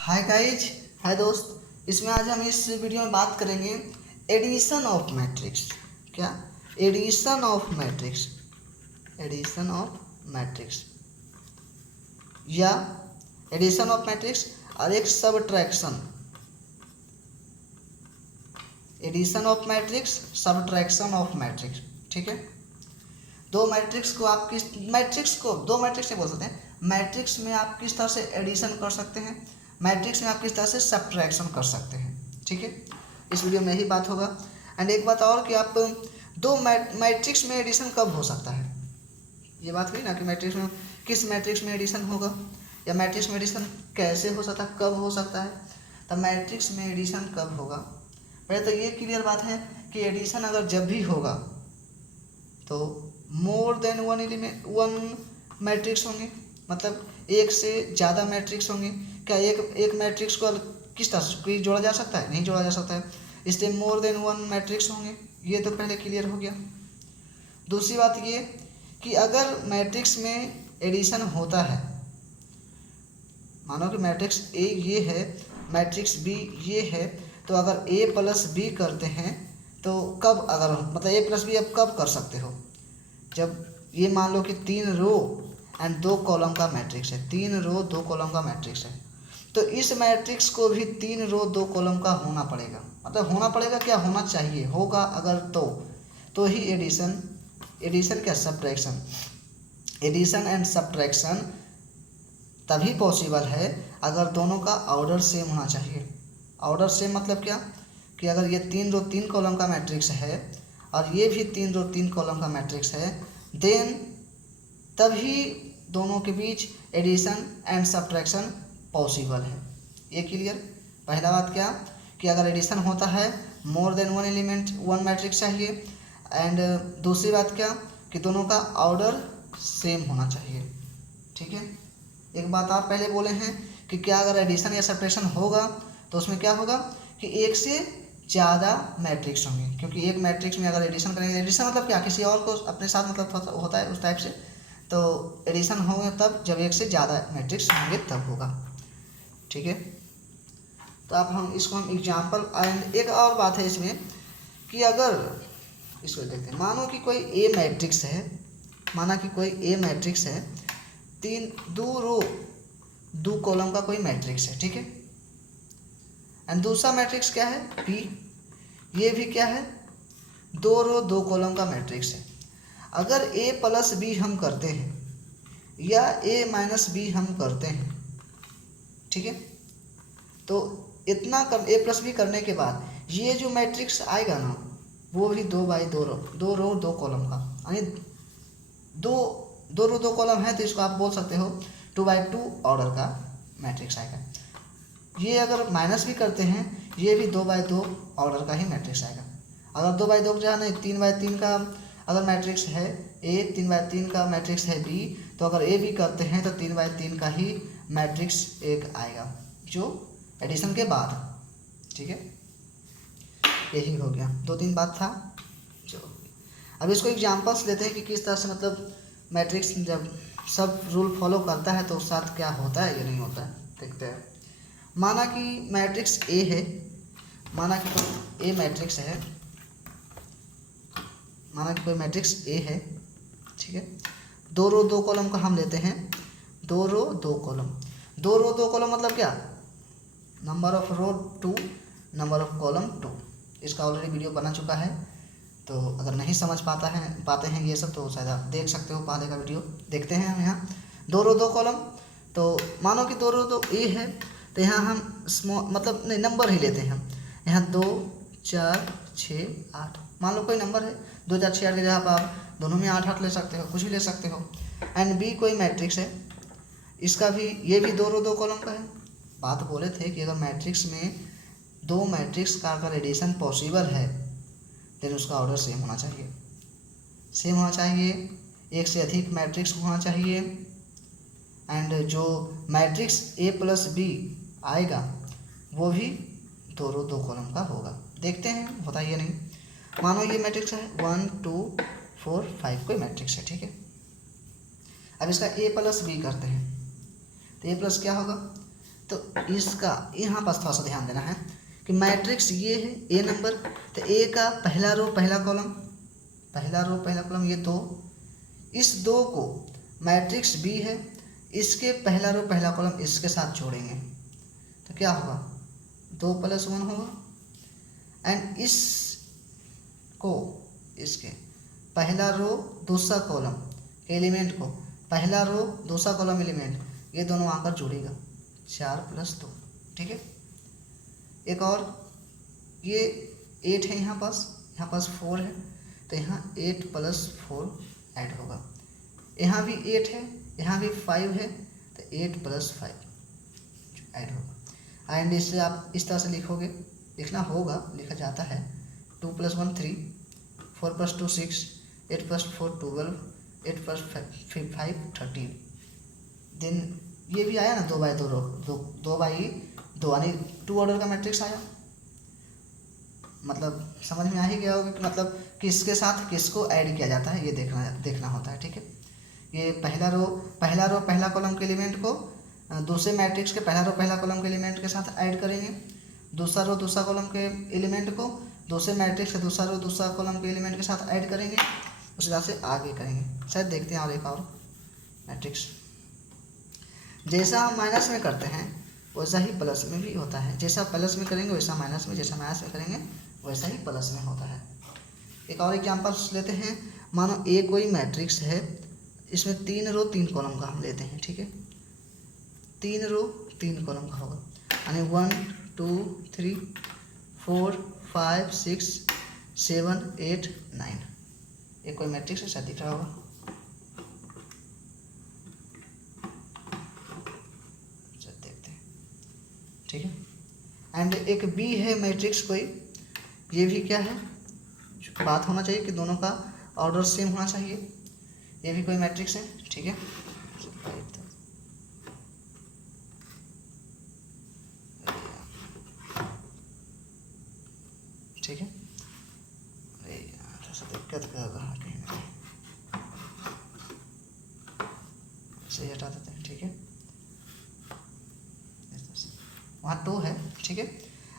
Hi guys, हाय दोस्त। इसमें आज हम इस वीडियो में बात करेंगे एडिशन ऑफ मैट्रिक्स। क्या? Addition of matrix, addition of matrix या एडिशन ऑफ मैट्रिक्स और एक subtraction. Addition of matrix, subtraction of matrix. ठीक है। दो मैट्रिक्स को आप किस मैट्रिक्स को दो मैट्रिक्स नहीं बोल सकते हैं। मैट्रिक्स में आप किस तरह से एडिशन कर सकते हैं, मैट्रिक्स में आप किस तरह से सब्ट्रैक्शन कर सकते हैं। ठीक है, इस वीडियो में यही बात होगा। एंड एक बात और कि आप दो मैट्रिक्स में एडिशन कब हो सकता है, ये बात हुई ना कि मैट्रिक्स में किस मैट्रिक्स में एडिशन होगा या मैट्रिक्स में एडिशन कैसे हो सकता है, कब हो सकता है। तो मैट्रिक्स में एडिशन कब होगा, पहले तो ये क्लियर बात है कि एडिशन अगर जब भी होगा तो मोर देन वन मैट्रिक्स होंगे, मतलब एक से ज़्यादा मैट्रिक्स होंगे। क्या एक मैट्रिक्स को किस तरह से जोड़ा जा सकता है? नहीं जोड़ा जा सकता है, इसलिए मोर देन वन मैट्रिक्स होंगे। ये तो पहले क्लियर हो गया। दूसरी बात ये कि अगर मैट्रिक्स में एडिशन होता है, मानो कि मैट्रिक्स ए ये है, मैट्रिक्स बी ये है, तो अगर ए प्लस बी करते हैं तो कब, अगर मतलब ए प्लस बी अब कब कर सकते हो, जब ये मान लो कि 3 रो एंड 2 कॉलम का मैट्रिक्स है, 3 रो 2 कॉलम का मैट्रिक्स है, तो इस मैट्रिक्स को भी 3 रो 2 कॉलम का होना पड़ेगा। मतलब होना पड़ेगा क्या, होना चाहिए, होगा अगर तो ही एडिशन क्या, सब्ट्रैक्शन। एडिशन एंड सब्ट्रैक्शन तभी पॉसिबल है अगर दोनों का ऑर्डर सेम होना चाहिए। ऑर्डर सेम मतलब क्या कि अगर ये 3 रो 3 कॉलम का मैट्रिक्स है और ये भी 3 रो 3 कॉलम का मैट्रिक्स है, देन तभी दोनों के बीच एडिशन एंड सब्ट्रैक्शन पॉसिबल है। ये क्लियर। पहला बात क्या कि अगर एडिशन होता है more than one element one matrix चाहिए, एंड दूसरी बात क्या कि दोनों का ऑर्डर सेम होना चाहिए। ठीक है। एक बात आप पहले बोले हैं कि क्या अगर एडिशन या सब्ट्रैक्शन होगा तो उसमें क्या होगा कि एक से ज़्यादा मैट्रिक्स होंगे, क्योंकि एक मैट्रिक्स में अगर एडिशन करेंगे, एडिशन मतलब क्या, किसी और को अपने साथ मतलब होता है उस टाइप से, तो एडिशन होंगे तब जब एक से ज़्यादा मैट्रिक्स होंगे तब होगा। ठीक है। तो अब हम एग्जाम्पल, एंड एक और बात है इसमें कि अगर इसको देखते हैं, मानो कि कोई ए मैट्रिक्स है, माना कि कोई ए मैट्रिक्स है, 2 रो 2 कॉलम का कोई मैट्रिक्स है। ठीक है। एंड दूसरा मैट्रिक्स क्या है, बी, ये भी क्या है, 2 रो 2 कॉलम का मैट्रिक्स है। अगर ए प्लस बी हम करते हैं या ए माइनस बी हम करते हैं, ठीक है, तो इतना कर ए प्लस बी करने के बाद ये जो मैट्रिक्स आएगा ना, वो भी 2 बाई 2 रो 2 कॉलम का, यानी 2 रो 2 कॉलम है, तो इसको आप बोल सकते हो 2 बाई 2 ऑर्डर का मैट्रिक्स आएगा। ये अगर माइनस भी करते हैं, ये भी 2 बाई 2 ऑर्डर का ही मैट्रिक्स आएगा। अगर 2 बाई 2 जो है ना, 3 बाई 3 का अगर मैट्रिक्स है ए, 3 बाई 3 का मैट्रिक्स है बी, तो अगर ए भी करते हैं तो 3 बाई 3 का ही मैट्रिक्स एक आएगा जो एडिशन के बाद। ठीक है, यही हो गया, 2-3 बात था जो। अब इसको एग्जांपल्स लेते हैं कि किस तरह से मतलब मैट्रिक्स जब सब रूल फॉलो करता है तो उस साथ क्या होता है या नहीं होता है, देखते हैं। माना कि मैट्रिक्स ए है, माना कि कोई ए मैट्रिक्स है, माना कि कोई मैट्रिक्स ए है। ठीक है। 2 रो 2 कॉलम का हम लेते हैं, 2 रो 2 कॉलम। 2 रो 2 कॉलम मतलब क्या, number of row 2, number of column 2। इसका ऑलरेडी वीडियो बना चुका है, तो अगर नहीं समझ पाते हैं ये सब, तो शायद आप देख सकते हो पहले का वीडियो। देखते हैं हम यहाँ 2 रो 2 कॉलम। तो मानो कि 2 रो 2 ए है, तो यहाँ हम मतलब नहीं, नंबर ही लेते हैं हम। यहाँ 2 4 6 8, मान लो कोई नंबर है, 2 4 6 8 की जगह पर आप दोनों में 8 8 ले सकते हो, कुछ भी ले सकते हो। एंड बी कोई मैट्रिक्स है, इसका भी, ये भी 2 रो 2 कॉलम का है। बात बोले थे कि अगर मैट्रिक्स में 2 मैट्रिक्स का अगर एडिशन पॉसिबल है, देन उसका ऑर्डर सेम होना चाहिए। सेम होना चाहिए, एक से अधिक मैट्रिक्स होना चाहिए, एंड जो मैट्रिक्स ए प्लस बी आएगा वो भी 2 रो 2 कॉलम का होगा। देखते हैं होता है या नहीं। मानो ये मैट्रिक्स है 1 2 4 5 कोई मैट्रिक्स है। ठीक है। अब इसका ए प्लस बी करते हैं, तो ए प्लस क्या होगा, तो इसका यहाँ पास थोड़ा सा ध्यान देना है कि मैट्रिक्स ये है ए नंबर, तो ए का पहला रो पहला कॉलम ये दो, इस दो को मैट्रिक्स बी है, इसके पहला रो पहला कॉलम इसके साथ जोड़ेंगे तो क्या होगा 2 + 1 होगा। एंड इसको इसके पहला रो दूसरा कॉलम के एलिमेंट को पहला रो दूसरा कॉलम एलिमेंट ये दोनों आकर जुड़ेगा 4 + 2, ठीक है। एक और ये 8 है, यहाँ पास 4 है, तो यहाँ 8 + 4 ऐड होगा। यहाँ भी 8 है, यहाँ भी 5 है, तो 8 + 5 ऐड होगा। एंड इससे आप इस तरह से लिखना होगा, लिखा जाता है 2 + 1 3, 4 + 2 6, 8 + 4 12, 8 + 5 13। देन ये भी आया ना 2/2 रो, 2/2 यानी 2 ऑर्डर का मैट्रिक्स आया। मतलब समझ में आ ही गया होगा कि मतलब किसके साथ किसको ऐड किया जाता है, ये देखना होता है, ठीक है। ये पहला रो पहला कॉलम के एलिमेंट को दूसरे मैट्रिक्स के पहला रो पहला कॉलम के एलिमेंट के साथ ऐड करेंगे, दूसरा रो दूसरा कॉलम के एलिमेंट को दूसरे मैट्रिक्स के दूसरा रो दूसरा कॉलम के एलिमेंट के साथ ऐड करेंगे, उस हिसाब से आगे करेंगे। शायद देखते हैं और एक और मैट्रिक्स। जैसा हम माइनस में करते हैं वैसा ही प्लस में भी होता है, जैसा प्लस में करेंगे वैसा माइनस में, जैसा माइनस में करेंगे वैसा ही प्लस में होता है। एक और एग्जाम्पल लेते हैं। मानो ए कोई मैट्रिक्स है, इसमें 3 रो 3 कॉलम का हम लेते हैं, ठीक है। 3 रो 3 कॉलम का होगा, यानी 1 2 3 4 5 6 7 8 9। एक कोई मैट्रिक्स है, शायद दिख रहा होगा। देखते हैं, ठीक है। एंड एक बी है मैट्रिक्स कोई, ये भी क्या है, बात होना चाहिए कि दोनों का ऑर्डर सेम होना चाहिए। ये भी कोई मैट्रिक्स है, ठीक है। ठीक है, अरे यार ऐसा दिक्कत कर रहा कहीं ना कहीं, ऐसे हटा देते हैं, ठीक है। वहाँ 2 है, ठीक है।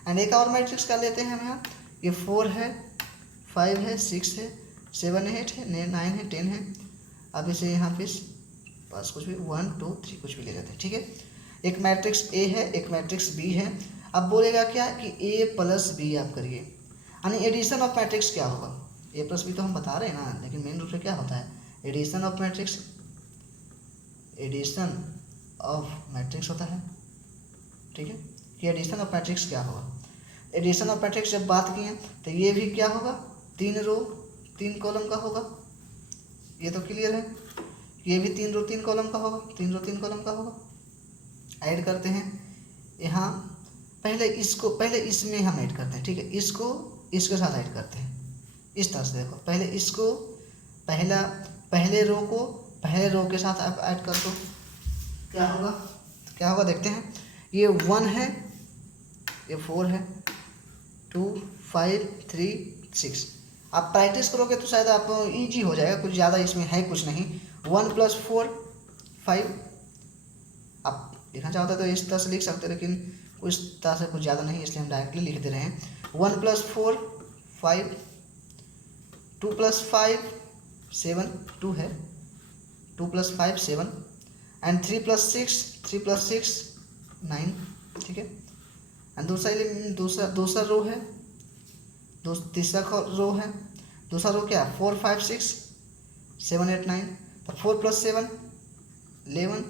एंड एक और मैट्रिक्स का लेते हैं हम यहाँ, ये 4 है 5 है 6 है 7 है 8 है 9 है 10 है। अब इसे यहाँ पे पास कुछ भी 1 2 3 कुछ भी ले लेते हैं, ठीक है। एक मैट्रिक्स ए है, एक मैट्रिक्स बी है। अब बोलेगा क्या कि ए + बी आप करिए, यानी एडिशन ऑफ मैट्रिक्स क्या होगा। ए + बी तो हम बता रहे हैं ना, लेकिन मेन रूप से क्या होता है, addition of matrix, addition of matrix होता है, ठीक है। कि एडिशन ऑफ मैट्रिक्स क्या होगा। एडिशन ऑफ मैट्रिक्स जब बात किए तो ये भी क्या होगा, 3 रो 3 कॉलम का होगा, ये तो क्लियर है। ये भी 3 रो 3 कॉलम का होगा, 3 रो 3 कॉलम का होगा। ऐड करते हैं यहाँ, पहले इसमें हम ऐड करते हैं, ठीक है। इसको इसके साथ ऐड करते हैं इस तरह से। देखो पहले इसको पहले रो को पहले रो के साथ आप ऐड कर दो, क्या होगा देखते हैं। ये 1 है, ये 4 है, 2 5 3 6। आप प्रैक्टिस करोगे तो शायद आप इजी हो जाएगा, कुछ ज़्यादा इसमें है कुछ नहीं। 1 + 4 5। आप लिखना चाहते तो इस तरह से लिख सकते, लेकिन उस तरह से कुछ ज़्यादा नहीं, इसलिए हम डायरेक्टली लिख दे रहे हैं। 1 + 4 5, 2 + 5 7, 2 है, 2 + 5 7, एंड 3 + 6 9, ठीक है। एंड दूसरा रो है, तीसरा रो है, दूसरा रो क्या 4 5 6 7 8 9। तो 4 + 7 11,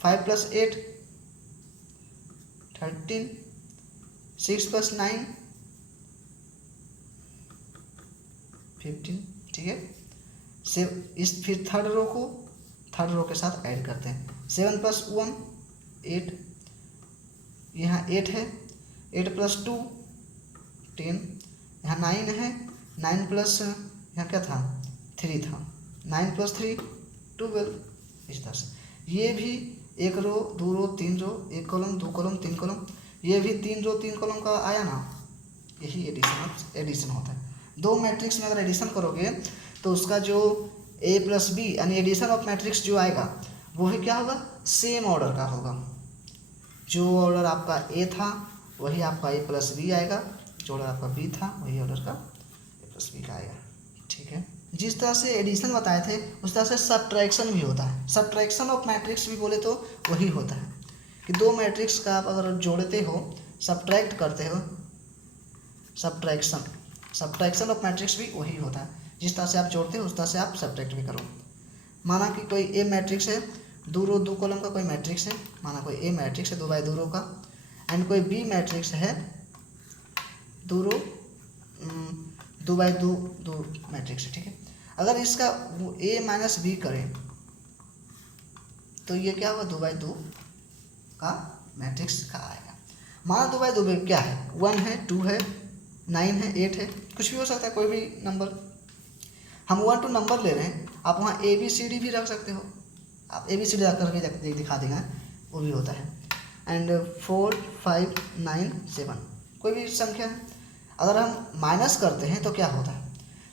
5 + 8 13, 6 + 9 15, ठीक है। फिर थर्ड रो के साथ ऐड करते हैं। 7 + 1 8, यहाँ 8 है, 8 + 2 10, यहाँ 9 है, 9 प्लस यहाँ क्या था 3 था, 9 + 3 12। इस तरह से ये भी 1 रो 2 रो 3 रो 1 कॉलम 2 कॉलम 3 कॉलम, ये भी 3 रो 3 कॉलम का आया ना, यही एडिशन होता है। 2 मैट्रिक्स में अगर एडिशन करोगे तो उसका जो a + b यानी एडिशन ऑफ मैट्रिक्स जो आएगा वो भी क्या होगा, सेम ऑर्डर का होगा। जो ऑर्डर आपका ए था वही आपका ए प्लस बी आएगा, जो ऑर्डर आपका बी था वही ऑर्डर का ए प्लस बी का आएगा। ठीक है, जिस तरह से एडिशन बताए थे उस तरह से सब्ट्रैक्शन भी होता है। सब्ट्रैक्शन ऑफ मैट्रिक्स भी बोले तो वही होता है कि दो मैट्रिक्स का आप अगर जोड़ते हो, सब्ट्रैक्ट करते हो, सब्ट्रैक्शन ऑफ मैट्रिक्स भी वही होता है। जिस तरह से आप जोड़ते हो उस तरह से आप सब्ट्रैक्ट भी करो। माना कि कोई ए मैट्रिक्स है, 2 रो 2 कॉलम का कोई मैट्रिक्स है, माना कोई ए मैट्रिक्स है 2 बाई 2 रो का, एंड कोई बी मैट्रिक्स है 2 रो 2 बाई 2 मैट्रिक्स है। ठीक है, अगर इसका ए माइनस बी करें तो ये क्या होगा, 2 बाई 2 का मैट्रिक्स का आएगा। माना 2 बाई 2 में क्या है, 1 है, 2 है, 9 है, 8 है, कुछ भी हो सकता है, कोई भी नंबर। हम 1 to नंबर ले रहे हैं, आप वहाँ ए बी सी डी भी रख सकते हो, आप ए बी सी डी रख करके दिखा देगा, वो भी होता है। एंड 4 5 9 7 कोई भी संख्या है। अगर हम माइनस करते हैं तो क्या होता है,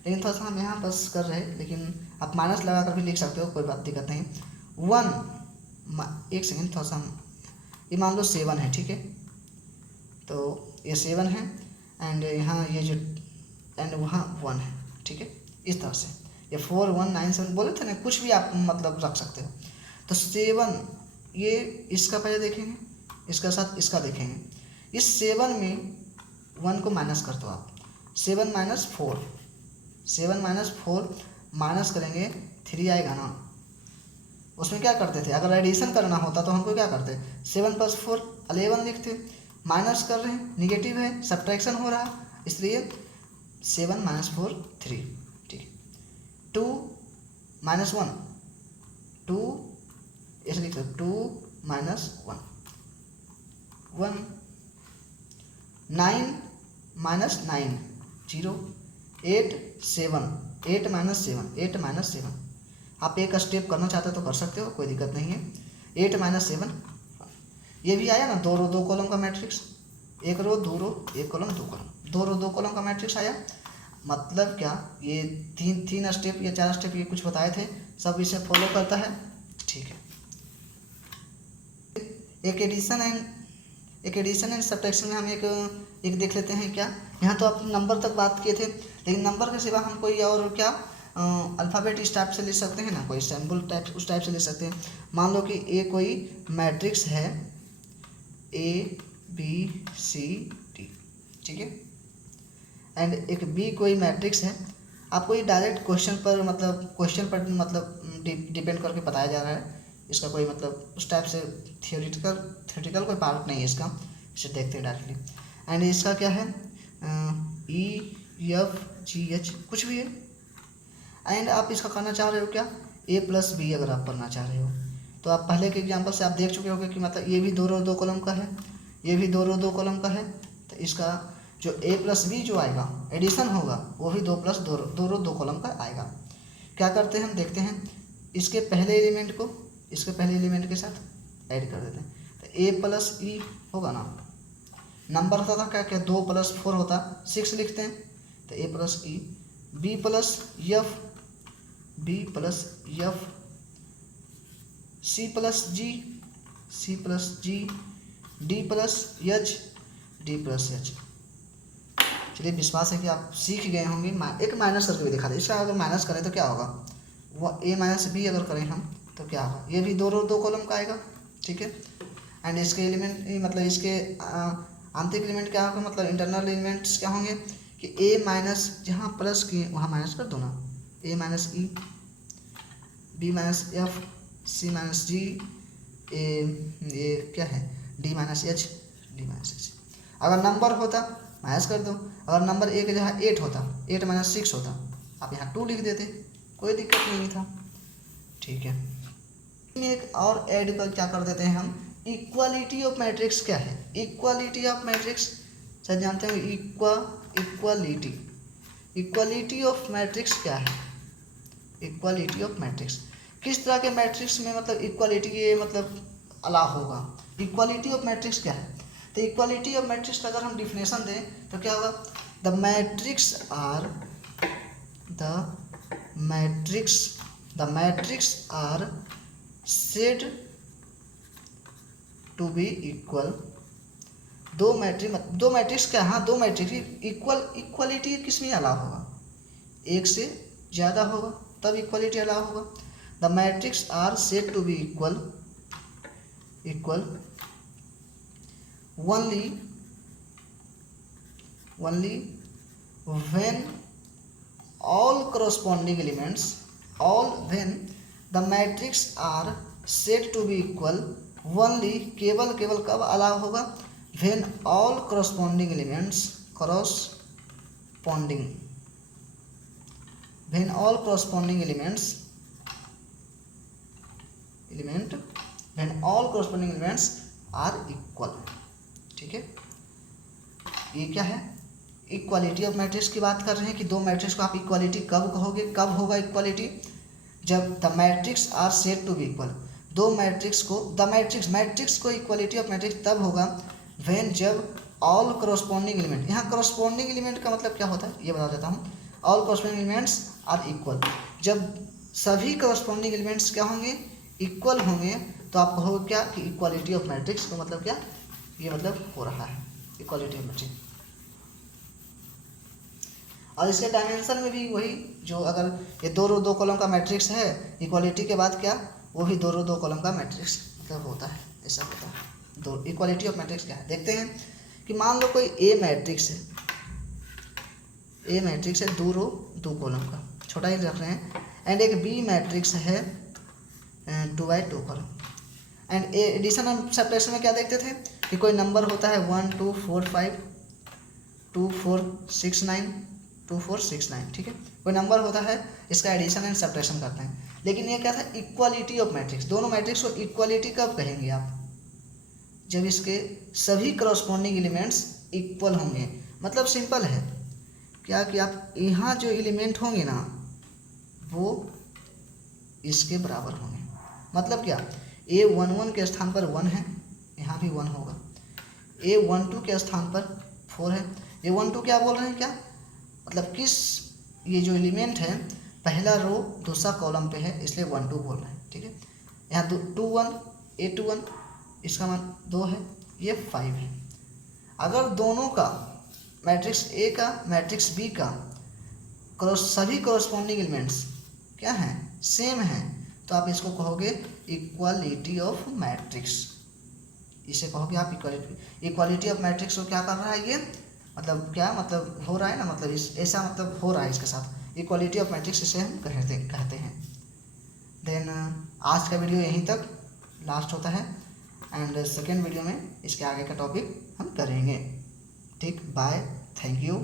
लेकिन थोड़ा सा हम यहाँ बस कर रहे हैं, लेकिन आप माइनस लगा कर भी लिख सकते हो, कोई बात दिक्कत नहीं। 1 एक सेकेंड, थोड़ा सा हम ये मान लो 7 है। ठीक है, तो ये 7 है एंड यहाँ ये जो एंड वहाँ 1 है। ठीक है, इस तरह से ये 4 1 9 7 बोले थे ना, कुछ भी आप मतलब रख सकते हो। तो 7 ये इसका पहले देखेंगे, इसका साथ इसका देखेंगे। इस 7 में 1 को माइनस कर दो आप, 7 माइनस 4, 7 माइनस 4 माइनस करेंगे 3 आएगा ना। उसमें क्या करते थे, अगर एडिशन करना होता तो हमको क्या करते, 7 + 4 11 लिखते। माइनस कर रहे हैं, निगेटिव है, सब्ट्रैक्शन हो रहा, इसलिए 7 माइनस 4 3। ठीक है, 2 माइनस 1 2, ऐसे लिख लो, 2 माइनस 1 1, 9 माइनस 9 0, 8 7 8 माइनस 7 8 माइनस 7। आप एक स्टेप करना चाहते हो तो कर सकते हो, कोई दिक्कत नहीं है। 8 माइनस 7 ये भी आया ना, 2 रो 2 कॉलम का मैट्रिक्स, 1 रो 2 रो 1 कॉलम 2 कॉलम, 2 रो 2 कॉलम का मैट्रिक्स आया। मतलब क्या, ये तीन स्टेप या 4 स्टेप ये कुछ बताए थे, सब इसे फॉलो करता है। ठीक है, एक एडिशन एंड सब्ट्रैक्शन में हम एक देख लेते हैं। क्या, यहाँ तो आप नंबर तक बात किए थे, लेकिन नंबर के सिवा हम कोई और क्या अल्फ़ाबेट इस टाइप से लिख सकते हैं ना, कोई सिंबल टाइप उस टाइप से लिख सकते हैं। मान लो कि ए कोई मैट्रिक्स है A B C D, ठीक है, एंड एक बी कोई मैट्रिक्स है। आपको ये डायरेक्ट क्वेश्चन पर डिपेंड करके बताया जा रहा है, इसका कोई मतलब उस टाइप से थियोरेटिकल कोई पार्ट नहीं है इसका, इसे देखते हैं डायरेक्टली। एंड इसका क्या है, EFGH कुछ भी है, एंड आप इसका करना चाह रहे हो क्या, A+B अगर आप करना चाह रहे हो तो आप पहले के एग्जाम्पल से आप देख चुके होंगे कि मतलब ये भी 2 रो 2 कॉलम का है, ये भी 2 रो 2 कॉलम का है, तो इसका जो A+B जो आएगा एडिशन होगा वो भी 2 रो 2 कॉलम का आएगा। क्या करते हैं हम देखते हैं, इसके पहले एलिमेंट को इसके पहले एलिमेंट के साथ ऐड कर देते हैं, तो A+E होगा ना। नंबर होता था क्या क्या, 2 + 4 होता 6 लिखते हैं, तो A+E, B+F, C+G, D+H, D+H। चलिए, विश्वास है कि आप सीख गए होंगे। एक माइनस करके भी दिखा दे, इसका अगर माइनस करें तो क्या होगा, वो A-B अगर करें हम तो क्या होगा, ये भी 2 रो 2 कॉलम का आएगा। ठीक है, एंड इसके एलिमेंट मतलब इसके आंतरिक एलिमेंट क्या होगा, मतलब इंटरनल एलिमेंट्स क्या होंगे कि A- जहाँ प्लस किए वहाँ माइनस कर दो ना, A-E, B-F, C-G, ये क्या है, D-H, D-H। अगर नंबर होता माइनस कर दो, अगर नंबर ए के जहाँ 8 होता, 8 - 6 होता, आप यहाँ 2 लिख देते, कोई दिक्कत नहीं था। ठीक है, एक और ऐड कर क्या कर देते हैं हम, इक्वालिटी ऑफ मैट्रिक्स। क्या है इक्वालिटी ऑफ मैट्रिक्स, शायद जानते हो, इक्वालिटी ऑफ मैट्रिक्स क्या है। इक्वालिटी ऑफ मैट्रिक्स किस तरह के मैट्रिक्स में मतलब इक्वालिटी के मतलब अलाव होगा। इक्वालिटी ऑफ मैट्रिक्स क्या है, तो इक्वालिटी ऑफ मैट्रिक्स का अगर हम डिफिनेशन दें तो क्या होगा, the matrix are said to be equal, दो मैट्रिक्स क्या, हाँ दो मैट्रिक्स इक्वलिटी किस में अलाउ होगा, एक से ज़्यादा होगा तब इक्वलिटी अलाउ होगा। The matrix are said to be equal only when all corresponding elements, when the matrix are said to be equal only, केवल कब अलाउ होगा, when all corresponding elements are equal। ठीक है, ये क्या है, इक्वालिटी ऑफ मैट्रिक्स की बात कर रहे हैं कि दो मैट्रिक्स को आप इक्वालिटी कब कहोगे, कब होगा इक्वालिटी, जब the matrix are said to be equal, दो मैट्रिक्स को मैट्रिक्स को इक्वालिटी ऑफ मैट्रिक्स तब होगा व्हेन, जब ऑल करस्पॉन्डिंग एलिमेंट, यहाँ करस्पॉन्डिंग एलिमेंट का मतलब क्या होता है ये बता देता हूँ, all corresponding elements are equal, जब सभी करस्पॉन्डिंग एलिमेंट्स क्या होंगे, इक्वल होंगे, तो आप कहोगे क्या कि इक्वालिटी ऑफ मैट्रिक्स का मतलब क्या, ये मतलब हो रहा है इक्वालिटी ऑफ मैट्रिक्स। और इसके डायमेंशन में भी वही, जो अगर ये दो रो दो कॉलम का मैट्रिक्स है, इक्वालिटी के बाद क्या, वो भी दो रो दो कॉलम का मैट्रिक्स मतलब होता है, ऐसा होता है। दो इक्वालिटी ऑफ मैट्रिक्स क्या है देखते हैं कि मान लो कोई ए मैट्रिक्स है, दो रो दो कॉलम का, छोटा ही रख रहे हैं, एंड एक बी मैट्रिक्स है 2x2 कॉलम, एंड एडिशन और सब्ट्रैक्शन में क्या देखते थे कि कोई नंबर होता है 1 2 4 5 2 4 6 9 2 4 6 9, ठीक है, कोई नंबर होता है, इसका एडिशन एंड सब्ट्रैक्शन करते हैं। लेकिन ये क्या था, इक्वालिटी ऑफ मैट्रिक्स, दोनों मैट्रिक्स को इक्वालिटी कब कहेंगे आप, जब इसके सभी करस्पॉन्डिंग एलिमेंट्स इक्वल होंगे। मतलब सिंपल है क्या कि आप यहाँ जो एलिमेंट होंगे ना वो इसके बराबर होंगे। मतलब क्या, A11 के स्थान पर 1 है, यहाँ भी 1 होगा, A12 के स्थान पर 4 है। A12 क्या बोल रहे हैं, क्या मतलब किस, ये जो एलिमेंट है पहला रो दूसरा कॉलम पे है, इसलिए 1 2 बोल रहे हैं, ठीक है। यहाँ 2 1 A21 इसका मान 2 है, ये 5 है। अगर दोनों का मैट्रिक्स ए का मैट्रिक्स बी का सभी करस्पॉन्डिंग एलिमेंट्स क्या हैं, सेम हैं, तो आप इसको कहोगे इक्वालिटी ऑफ मैट्रिक्स, इसे कहोगे आप इक्वालिटी ऑफ मैट्रिक्स को क्या कर रहा है ये, मतलब क्या मतलब हो रहा है ना, मतलब इस ऐसा मतलब हो रहा है इसके साथ, इक्वालिटी ऑफ मैट्रिक्स इसे हम कहते हैं। देन आज का वीडियो यहीं तक लास्ट होता है, एंड सेकेंड वीडियो में इसके आगे का टॉपिक हम करेंगे। ठीक, बाय, थैंक यू।